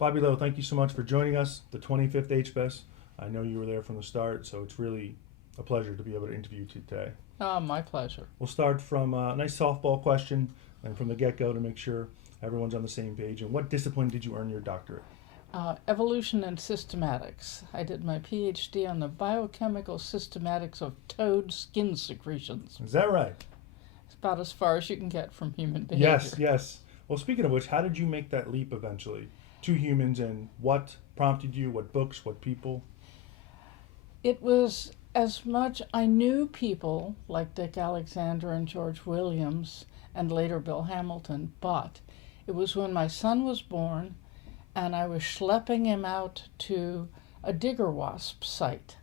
Bobbi Low, thank you so much for joining us, the 25th HBES. I know you were there from the start, so it's really a pleasure to be able to interview you today. My pleasure. We'll start from a nice softball question and from the get-go to make sure everyone's on the same page. And what discipline did you earn your doctorate? Evolution and systematics. I did my PhD on the biochemical systematics of toad skin secretions. Is that right? It's about as far as you can get from human behavior. Yes, yes. Well, speaking of which, how did you make that leap eventually to humans, and what prompted you? What books? What people? It was as much, I knew people like Dick Alexander and George Williams and later Bill Hamilton, but it was when my son was born and I was schlepping him out to a digger wasp site.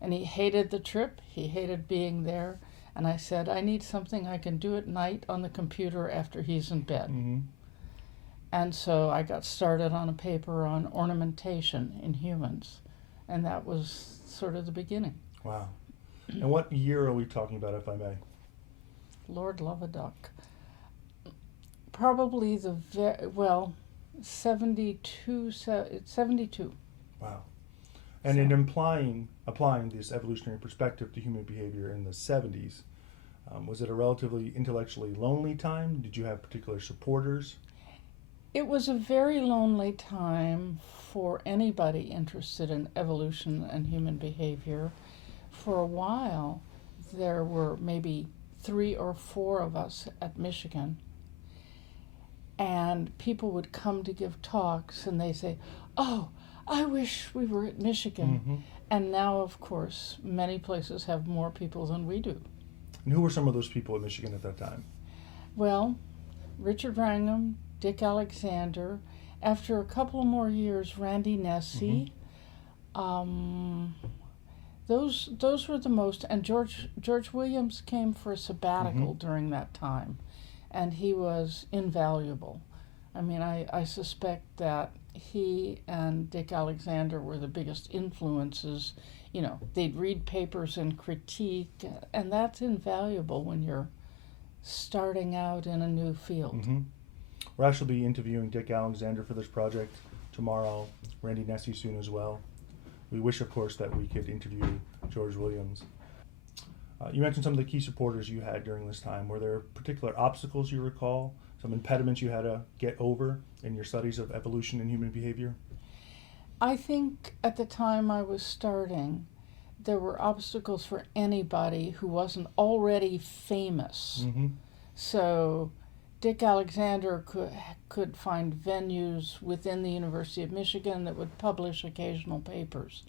And he hated the trip, he hated being there. And I said, I need something I can do at night on the computer after he's in bed. Mm-hmm. And so I got started on a paper on ornamentation in humans. And that was sort of the beginning. Wow. And what year are we talking about, if I may? Lord love a duck. Probably 72. Wow. And in applying this evolutionary perspective to human behavior in the 70s, was it a relatively intellectually lonely time? Did you have particular supporters? It was a very lonely time for anybody interested in evolution and human behavior. For a while, there were maybe 3 or 4 of us at Michigan, and people would come to give talks and they say, oh, I wish we were at Michigan. Mm-hmm. And now, of course, many places have more people than we do. And who were some of those people at Michigan at that time? Well, Richard Wrangham, Dick Alexander, after a couple of more years, Randy Nesse. Mm-hmm. Those were the most, and George Williams came for a sabbatical during that time, and he was invaluable. I mean, I suspect that he and Dick Alexander were the biggest influences. You know, they'd read papers and critique, and that's invaluable when you're starting out in a new field. Mm-hmm. We'll actually be interviewing Dick Alexander for this project tomorrow, Randy Nesse soon as well. We wish, of course, that we could interview George Williams. You mentioned some of the key supporters you had during this time. Were there particular obstacles you recall, some impediments you had to get over in your studies of evolution and human behavior? I think at the time I was starting, there were obstacles for anybody who wasn't already famous. Mm-hmm. So Dick Alexander could find venues within the University of Michigan that would publish occasional papers.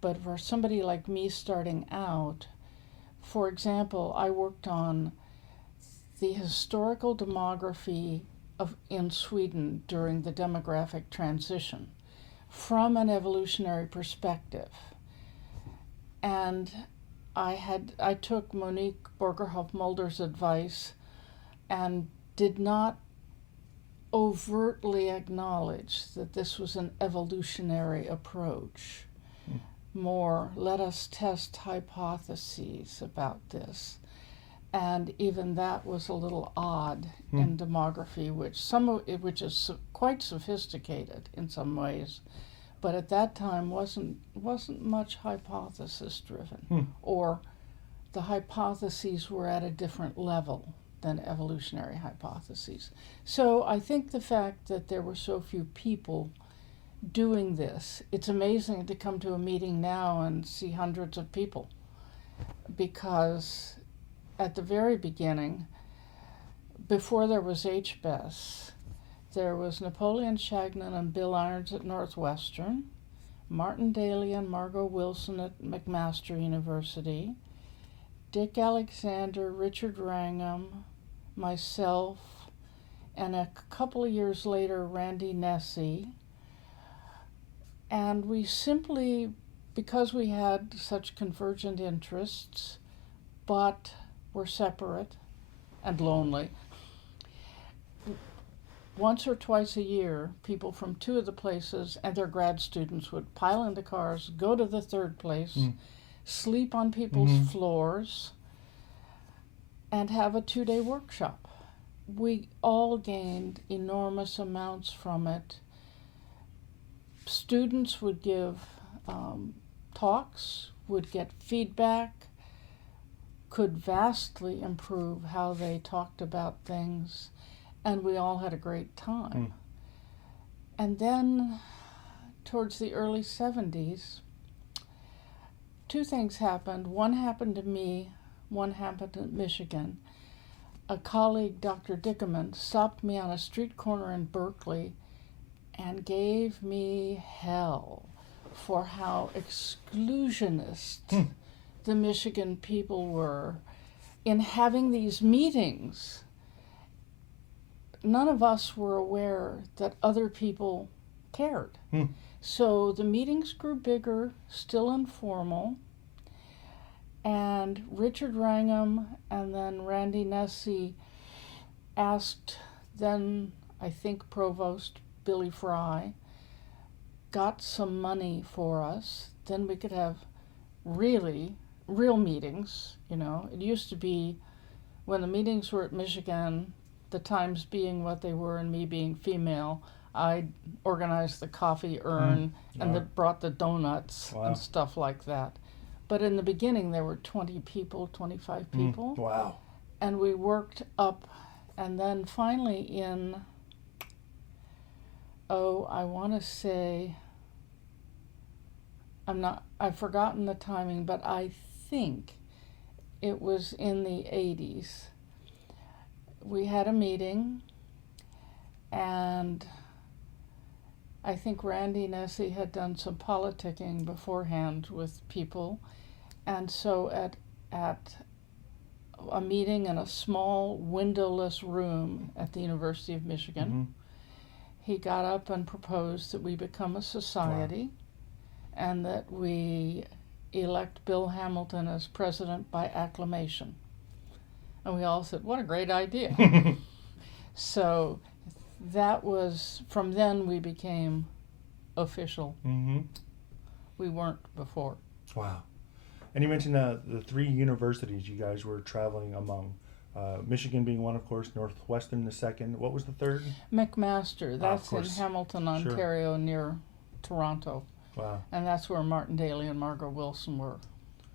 But for somebody like me starting out, for example, I worked on the historical demography in Sweden during the demographic transition from an evolutionary perspective. And I took Monique Borgerhoff-Mulder's advice and did not overtly acknowledge that this was an evolutionary approach. More, let us test hypotheses about this. And even that was a little odd in demography, which is quite sophisticated in some ways, but at that time wasn't much hypothesis driven, or the hypotheses were at a different level than evolutionary hypotheses. So I think the fact that there were so few people doing this, it's amazing to come to a meeting now and see hundreds of people, because at the very beginning, before there was HBES, there was Napoleon Chagnon and Bill Irons at Northwestern, Martin Daly and Margot Wilson at McMaster University, Dick Alexander, Richard Wrangham, myself, and a couple of years later, Randy Nesse. And we simply, because we had such convergent interests, but were separate and lonely, once or twice a year, people from 2 of the places and their grad students would pile into cars, go to the 3rd place, sleep on people's floors, and have a 2-day workshop. We all gained enormous amounts from it. students would give talks, would get feedback, could vastly improve how they talked about things, and we all had a great time. And then towards the early 70s, two things happened. One happened to me, one happened in Michigan. A colleague, Dr. Dickerman, stopped me on a street corner in Berkeley and gave me hell for how exclusionist the Michigan people were in having these meetings. None of us were aware that other people cared. So the meetings grew bigger, still informal, and Richard Wrangham and then Randy Nesse asked then, I think, Provost Billy Fry, got some money for us. Then we could have real meetings, you know. It used to be, when the meetings were at Michigan, the times being what they were and me being female, I organized the coffee urn and brought the donuts and stuff like that. But in the beginning, there were 20 people, 25 people. Wow. And we worked up, and then finally in, I want to say, I've forgotten the timing, but I think it was in the 80s. We had a meeting, and I think Randy Nesse had done some politicking beforehand with people. And so at a meeting in a small windowless room at the University of Michigan, he got up and proposed that we become a society and that we elect Bill Hamilton as president by acclamation. And we all said, what a great idea. So that was, from then we became official. We weren't before. Wow. And you mentioned the three universities you guys were traveling among. Michigan being one, of course, Northwestern the second. What was the third? McMaster. That's in Hamilton, Ontario, near Toronto. Wow. And that's where Martin Daly and Margot Wilson were.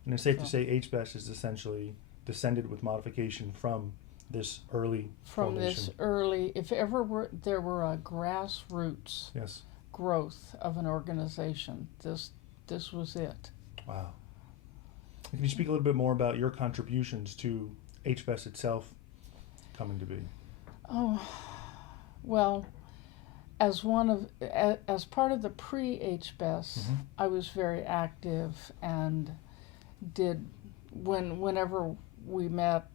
And it's safe to say HBES is essentially descended with modification from this early formation. If ever there were a grassroots growth of an organization, this was it. Wow. Can you speak a little bit more about your contributions to HBES itself coming to be? Oh, well, as part of the pre-HBES, I was very active and whenever we met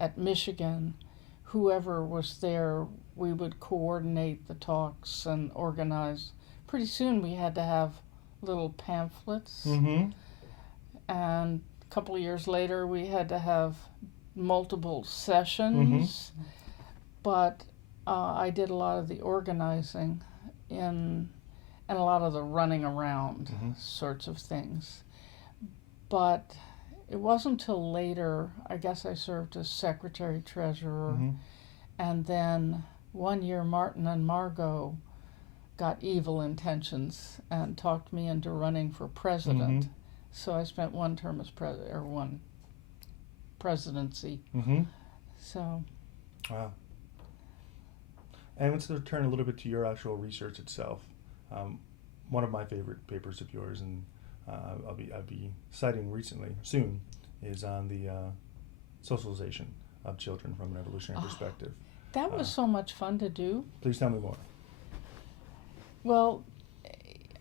at Michigan, whoever was there, we would coordinate the talks and organize. Pretty soon we had to have little pamphlets. And a couple of years later, we had to have multiple sessions. But I did a lot of the organizing and a lot of the running around sorts of things. But it wasn't until later, I guess I served as secretary-treasurer, and then one year Martin and Margot got evil intentions and talked me into running for president. So I spent one term as one presidency. So. Wow. And let's turn a little bit to your actual research itself. One of my favorite papers of yours, and I'll be citing soon, is on the socialization of children from an evolutionary perspective. That was so much fun to do. Please tell me more. Well,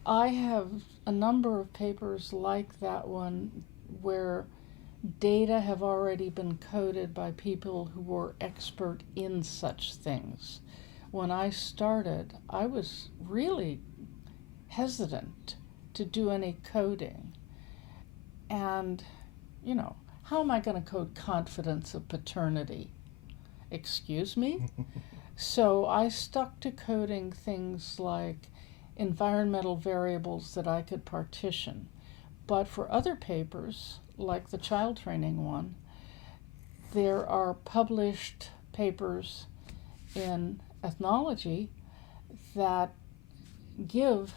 I have a number of papers like that one where data have already been coded by people who were expert in such things. When I started, I was really hesitant to do any coding. And, you know, how am I going to code confidence of paternity? Excuse me? So I stuck to coding things like environmental variables that I could partition. But for other papers, like the child training one, there are published papers in ethnology that give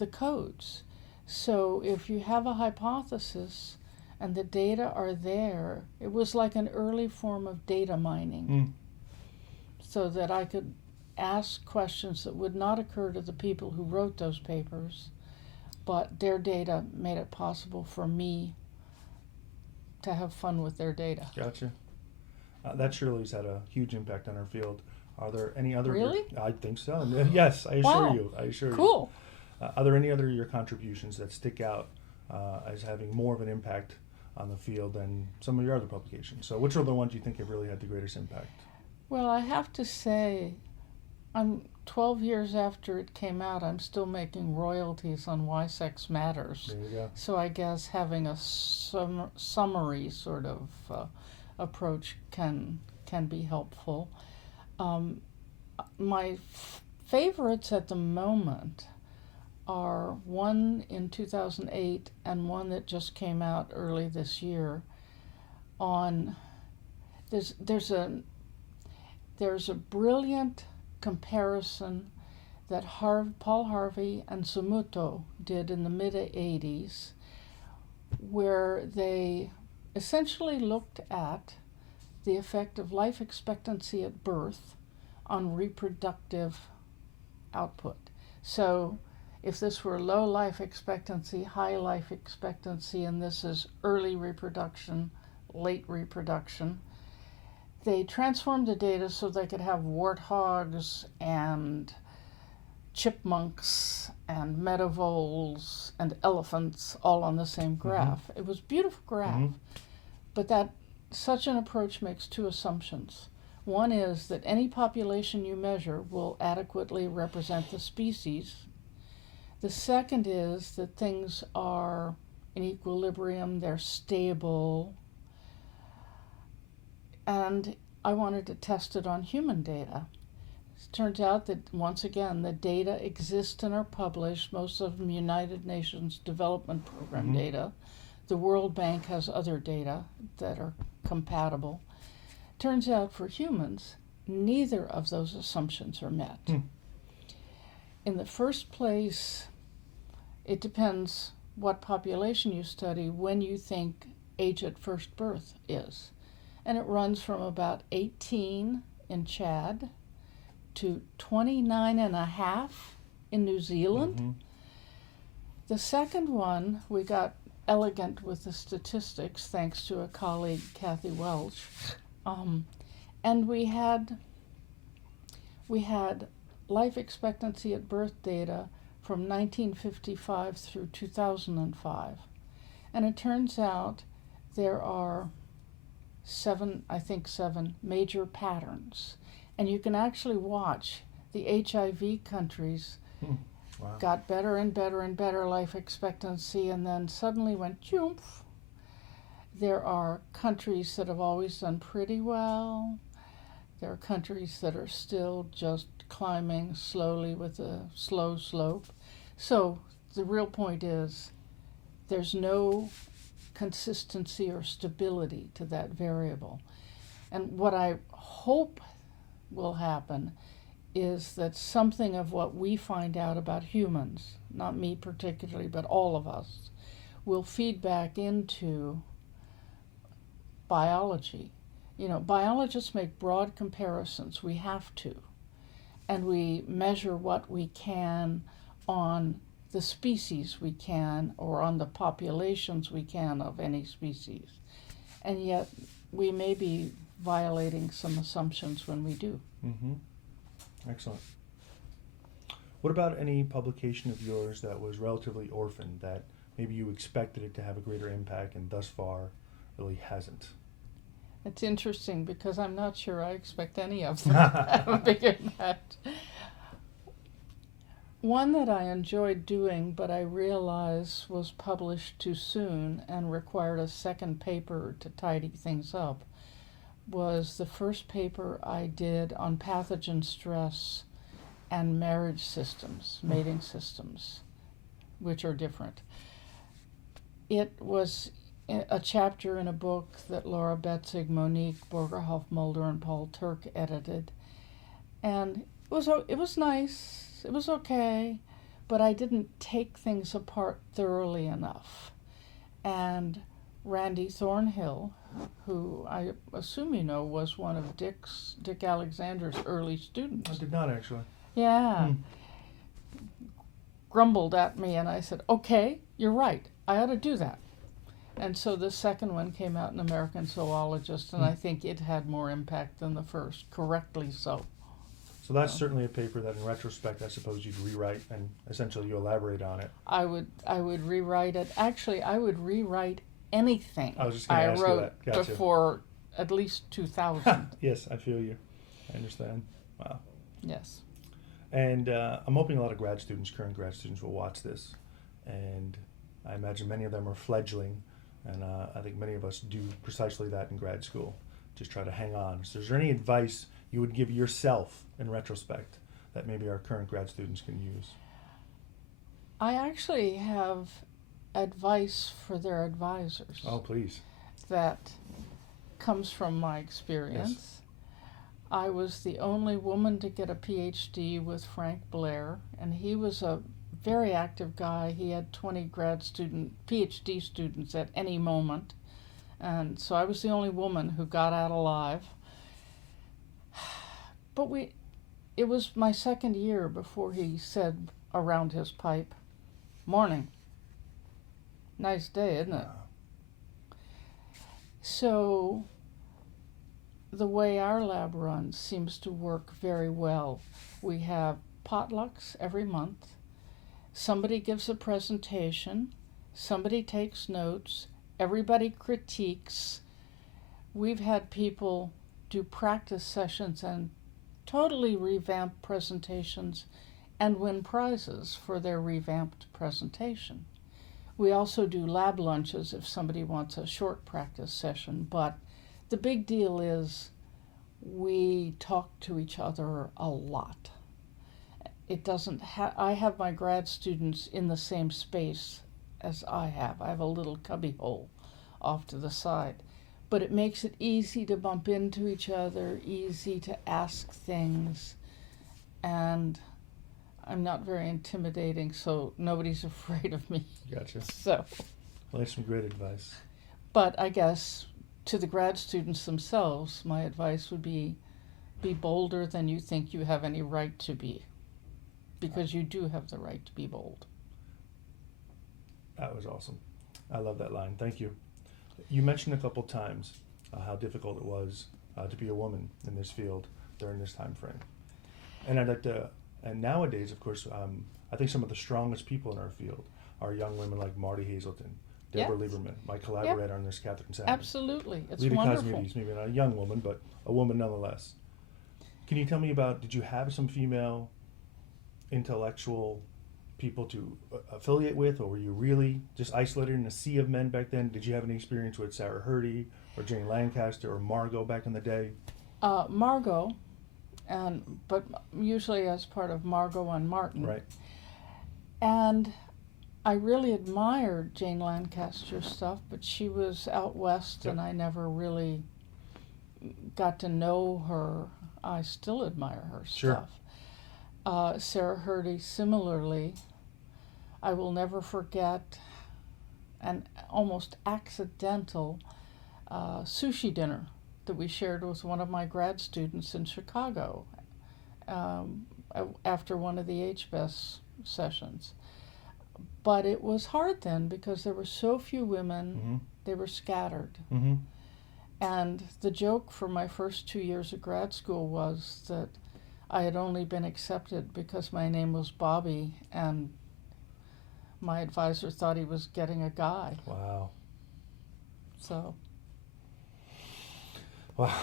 the codes. So if you have a hypothesis and the data are there, it was like an early form of data mining, so that I could ask questions that would not occur to the people who wrote those papers, but their data made it possible for me to have fun with their data. Gotcha. That surely has had a huge impact on our field. Are there any other? Really? I think so. Yes, I assure Wow. you. I assure you. Cool. Are there any other your contributions that stick out as having more of an impact on the field than some of your other publications? So which are the ones you think have really had the greatest impact? Well, I have to say, I'm 12 years after it came out, I'm still making royalties on Why Sex Matters. There you go. So I guess having a summary sort of approach can be helpful. My favorites at the moment are one in 2008 and one that just came out early this year on there's a brilliant comparison that Paul Harvey and Sumuto did in the mid-80s, where they essentially looked at the effect of life expectancy at birth on reproductive output. So if this were low life expectancy, high life expectancy, and this is early reproduction, late reproduction, they transformed the data so they could have warthogs and chipmunks and meadow voles and elephants all on the same graph. It was a beautiful graph, but such an approach makes two assumptions. One is that any population you measure will adequately represent the species. The second is that things are in equilibrium, they're stable, and I wanted to test it on human data. It turns out that, once again, the data exist and are published, most of them United Nations Development Program data. The World Bank has other data that are compatible. Turns out for humans, neither of those assumptions are met. In the first place, it depends what population you study when you think age at first birth is. And it runs from about 18 in Chad to 29 and a half in New Zealand. The second one, we got elegant with the statistics thanks to a colleague, Kathy Welch. And we had life expectancy at birth data from 1955 through 2005. And it turns out there are seven major patterns. And you can actually watch the HIV countries got better and better and better life expectancy, and then suddenly went jump. There are countries that have always done pretty well. There are countries that are still just climbing slowly with a slow slope. So the real point is there's no consistency or stability to that variable. And what I hope will happen is that something of what we find out about humans, not me particularly, but all of us, will feed back into biology. You know, biologists make broad comparisons. We have to. And we measure what we can on the species we can, or on the populations we can of any species. And yet we may be violating some assumptions when we do. Excellent. What about any publication of yours that was relatively orphaned, that maybe you expected it to have a greater impact and thus far really hasn't? It's interesting because I'm not sure I expect any of them to have a big impact. One that I enjoyed doing, but I realized was published too soon and required a second paper to tidy things up, was the first paper I did on pathogen stress and marriage systems, mating systems, which are different. It was a chapter in a book that Laura Betzig, Monique Borgerhoff-Mulder, and Paul Turk edited. And it was nice, it was okay, but I didn't take things apart thoroughly enough. And Randy Thornhill, who I assume you know was one of Dick Alexander's early students. I did not actually. Yeah. Grumbled at me, and I said, okay, you're right. I ought to do that. And so the second one came out in American Zoologist, and I think it had more impact than the first, correctly so. So that's certainly a paper that in retrospect I suppose you'd rewrite and essentially you elaborate on it. I would rewrite it. Actually, I would rewrite anything I was just going to ask you wrote that. Gotcha. before at least 2000. Yes, I feel you. I understand. Wow. Yes. And I'm hoping a lot of grad students, current grad students, will watch this. And I imagine many of them are fledgling. And I think many of us do precisely that in grad school. Just try to hang on. So is there any advice you would give yourself in retrospect that maybe our current grad students can use? I actually have advice for their advisors. Oh, please. That comes from my experience. Yes. I was the only woman to get a PhD with Frank Blair, and he was a very active guy. He had 20 PhD students at any moment, and so I was the only woman who got out alive. But it was my second year before he said around his pipe, "Morning. Nice day, isn't it?" So the way our lab runs seems to work very well. We have potlucks every month. Somebody gives a presentation. Somebody takes notes. Everybody critiques. We've had people do practice sessions and totally revamped presentations and win prizes for their revamped presentation. We also do lab lunches if somebody wants a short practice session, but the big deal is we talk to each other a lot. It doesn't I have my grad students in the same space as I have. I have a little cubby hole off to the side. But it makes it easy to bump into each other, easy to ask things, and I'm not very intimidating, so nobody's afraid of me. Gotcha. So, Well, that's some great advice. but I guess to the grad students themselves, my advice would be bolder than you think you have any right to be, because you do have the right to be bold. That was awesome. I love that line. Thank you. You mentioned a couple times how difficult it was to be a woman in this field during this time frame. And I'd like to, and nowadays, of course, I think some of the strongest people in our field are young women like Marty Hazelton, Deborah Yes. Lieberman, my collaborator on this, Catherine Salmon. Absolutely. It's Lita wonderful. Cosmides, maybe not a young woman, but a woman nonetheless. Can you tell me about, did you have some female intellectual people to affiliate with, or were you really just isolated in a sea of men back then? Did you have any experience with Sarah Hrdy or Jane Lancaster or Margot back in the day? Margot, but usually as part of Margot and Martin. Right. And I really admired Jane Lancaster's stuff, but she was out west, Yep. and I never really got to know her. I still admire her Sure. stuff. Sarah Hrdy, similarly. I will never forget an almost accidental sushi dinner that we shared with one of my grad students in Chicago after one of the HBES sessions. But it was hard then because there were so few women, Mm-hmm. they were scattered. Mm-hmm. And the joke for my first 2 years of grad school was that I had only been accepted because my name was Bobbi, and my advisor thought he was getting a guy. Wow. So Wow.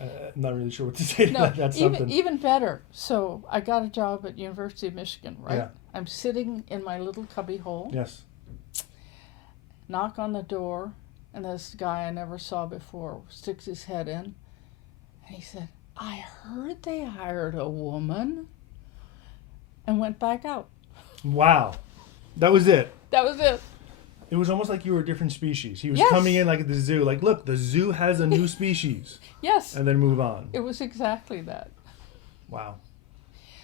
I'm not really sure what to say to no, that. That's something. even better. So I got a job at University of Michigan, right? Yeah. I'm sitting in my little cubby hole, Yes. knock on the door, and this guy I never saw before sticks his head in, and he said, "I heard they hired a woman," and went back out. Wow. That was it. That was it. It was almost like you were a different species. He was Yes. coming in like at the zoo, like, look, the zoo has a new species, Yes, and then move on. it was exactly that. Wow.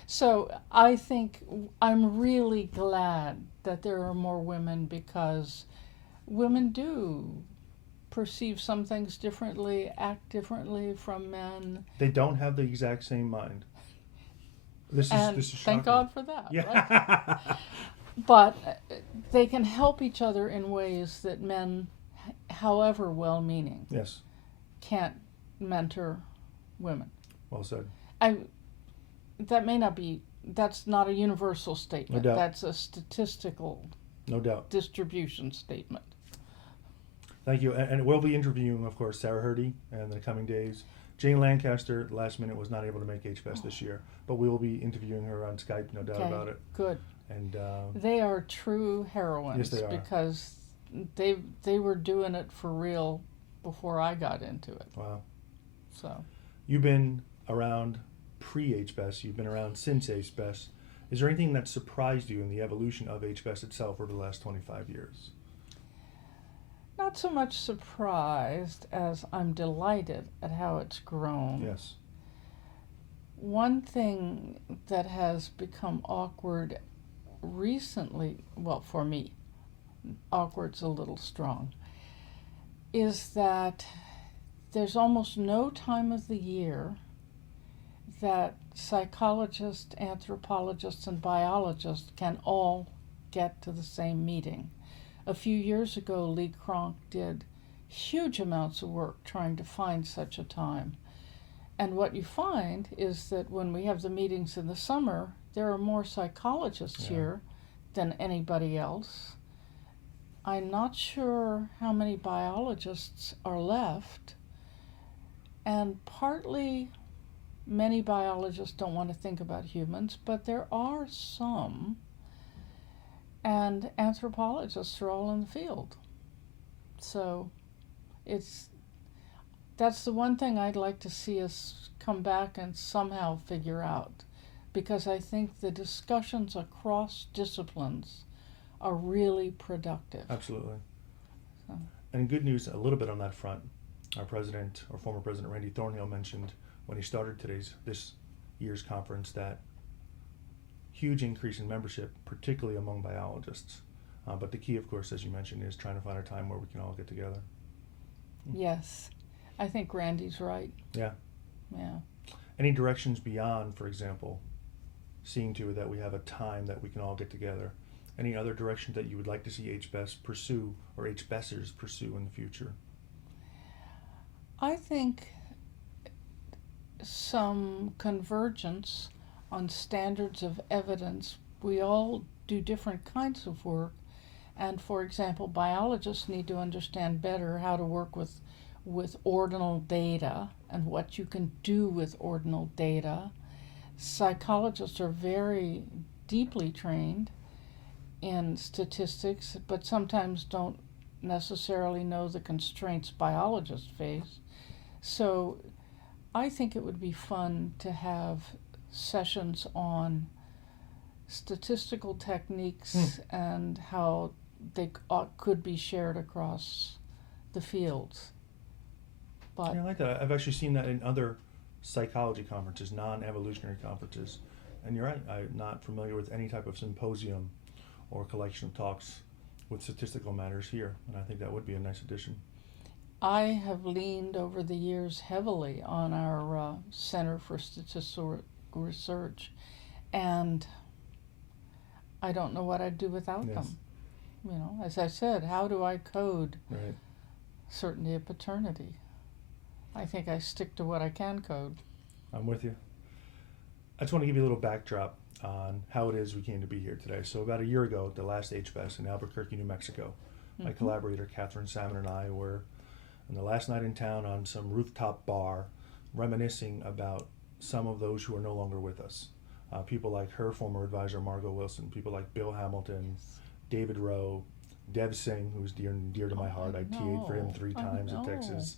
So I think I'm really glad that there are more women, because women do perceive some things differently, act differently from men. They don't have the exact same mind. This is Thank shocking. God for that. Yeah. Right? But they can help each other in ways that men, however well-meaning, Yes. can't mentor women. Well said. That may not be. That's not a universal statement. No doubt. That's a statistical No doubt. distribution statement. Thank you. And we'll be interviewing, of course, Sarah Hurdy in the coming days. Jane Lancaster, at the last minute, was not able to make HBES this year, but we will be interviewing her on Skype, no doubt about it. Good. And they are true heroines. Yes, they are. Because they were doing it for real before I got into it. Wow. So You've been around pre-HBES. You've been around since HBES. Is there anything that surprised you in the evolution of HBES itself over the last 25 years? not so much surprised as I'm delighted at how it's grown. Yes. One thing that has become awkward recently, well, for me, awkward's a little strong, is that there's almost no time of the year that psychologists, anthropologists, and biologists can all get to the same meeting. A few years ago, Lee Cronk did huge amounts of work trying to find such a time. And what you find is that when we have the meetings in the summer, there are more psychologists here than anybody else. I'm not sure how many biologists are left, and partly many biologists don't want to think about humans, but there are some, and anthropologists are all in the field. So that's the one thing I'd like to see us come back and somehow figure out, because I think the discussions across disciplines are really productive. Absolutely. So. And good news a little bit on that front. Our president, or former president, Randy Thornhill, mentioned when he started this year's conference that huge increase in membership, particularly among biologists. But the key, of course, as you mentioned, is trying to find a time where we can all get together. Yes. I think Randy's right. Yeah. Yeah. Any directions beyond, for example, seeing to it that we have a time that we can all get together? Any other directions that you would like to see HBES pursue, or HBESers pursue in the future? I think some convergence on standards of evidence. We all do different kinds of work, and for example, biologists need to understand better how to work with ordinal data and what you can do with ordinal data. Psychologists are very deeply trained in statistics, but sometimes don't necessarily know the constraints biologists face. So I think it would be fun to have sessions on statistical techniques and how they could be shared across the fields. But yeah, I like that. I've actually seen that in other psychology conferences, non-evolutionary conferences. And you're right, I'm not familiar with any type of symposium or collection of talks with statistical matters here. And I think that would be a nice addition. I have leaned over the years heavily on our Center for Statistical Research, and I don't know what I'd do without them. You know, as I said, how do I code certainty of paternity? I think I stick to what I can code. I'm with you. I just want to give you a little backdrop on how it is we came to be here today. So about a year ago, at the last HBES in Albuquerque, New Mexico, my collaborator Catherine Salmon and I were on the last night in town on some rooftop bar, reminiscing about some of those who are no longer with us. People like her former advisor Margot Wilson, people like Bill Hamilton, David Rowe, Dev Singh, who's dear to my heart. I TA'd for him 3 times at Texas.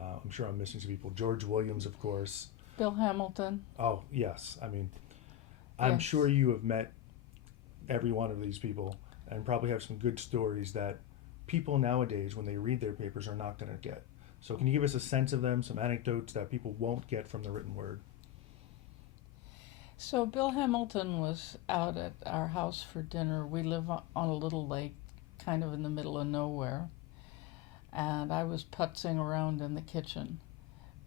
I'm sure I'm missing some people. George Williams, of course. Bill Hamilton. Oh, yes. I mean, I'm sure you have met every one of these people and probably have some good stories that people nowadays, when they read their papers, are not going to get. So can you give us a sense of them, some anecdotes that people won't get from the written word? So Bill Hamilton was out at our house for dinner. We live on a little lake, kind of in the middle of nowhere. And I was putzing around in the kitchen.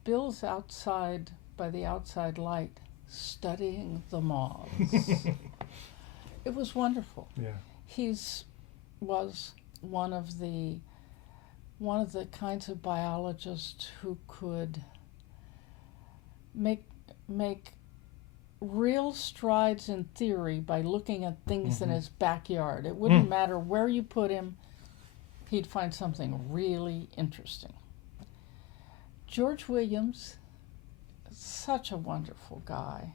Bill's outside by the outside light, studying the moths. It was wonderful. Yeah. Was one of the kinds of biologists who could make real strides in theory by looking at things in his backyard. It wouldn't matter where you put him, he'd find something really interesting. George Williams, such a wonderful guy.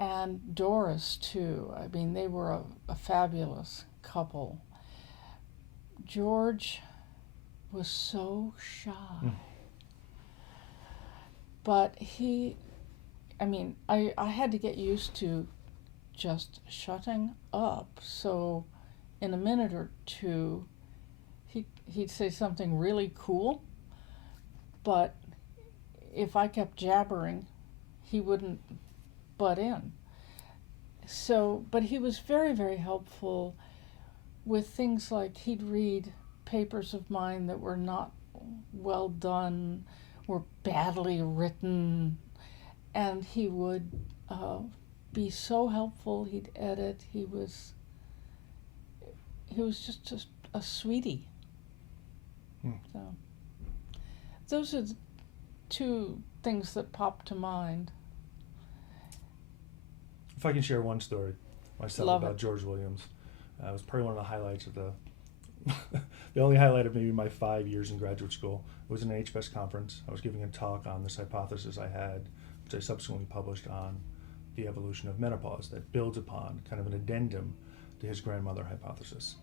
And Doris, too. I mean, they were a fabulous couple. George was so shy. But I had to get used to just shutting up. So in a minute or two, he'd say something really cool. But if I kept jabbering, he wouldn't butt in. So, but he was very, very helpful with things like he'd read papers of mine that were not well done, were badly written, and he would be so helpful. He'd edit. He was just a sweetie. So those are the two things that pop to mind. If I can share one story myself Love about it. George Williams, it was probably one of the highlights of the only highlight of maybe my 5 years in graduate school. It was an HBES conference. I was giving a talk on this hypothesis I had, which I subsequently published on the evolution of menopause that builds upon kind of an addendum to his grandmother hypothesis.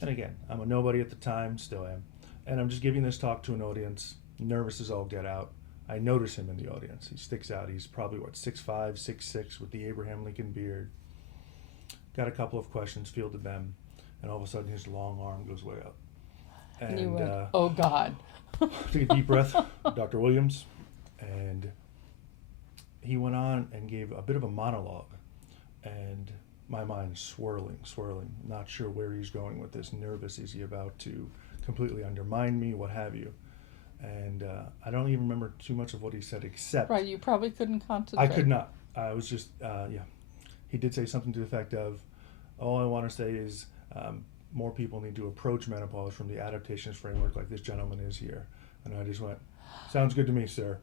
And again, I'm a nobody at the time, still am. And I'm just giving this talk to an audience, nervous as all get out. I notice him in the audience. He sticks out. He's probably, 6'5", 6'6", with the Abraham Lincoln beard. Got a couple of questions, fielded them, and all of a sudden his long arm goes way up. And you went, oh God. Took a deep breath, Dr. Williams, and he went on and gave a bit of a monologue. And my mind swirling, not sure where he's going with this, nervous. Is he about to completely undermine me, what have you? And I don't even remember too much of what he said, except... Right, you probably couldn't concentrate. I could not. I was just, He did say something to the effect of, all I want to say is more people need to approach menopause from the adaptation framework like this gentleman is here. And I just went, sounds good to me, sir.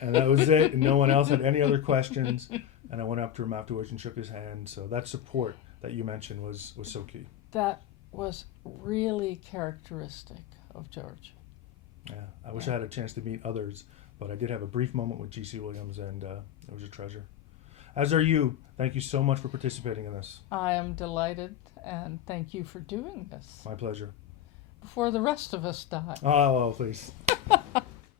And that was it. And no one else had any other questions. And I went up to him afterwards and shook his hand. So that support that you mentioned was so key. That was really characteristic of George. Yeah, I wish I had a chance to meet others, but I did have a brief moment with G.C. Williams, and it was a treasure. As are you. Thank you so much for participating in this. I am delighted, and thank you for doing this. My pleasure. Before the rest of us die. Oh, well, please.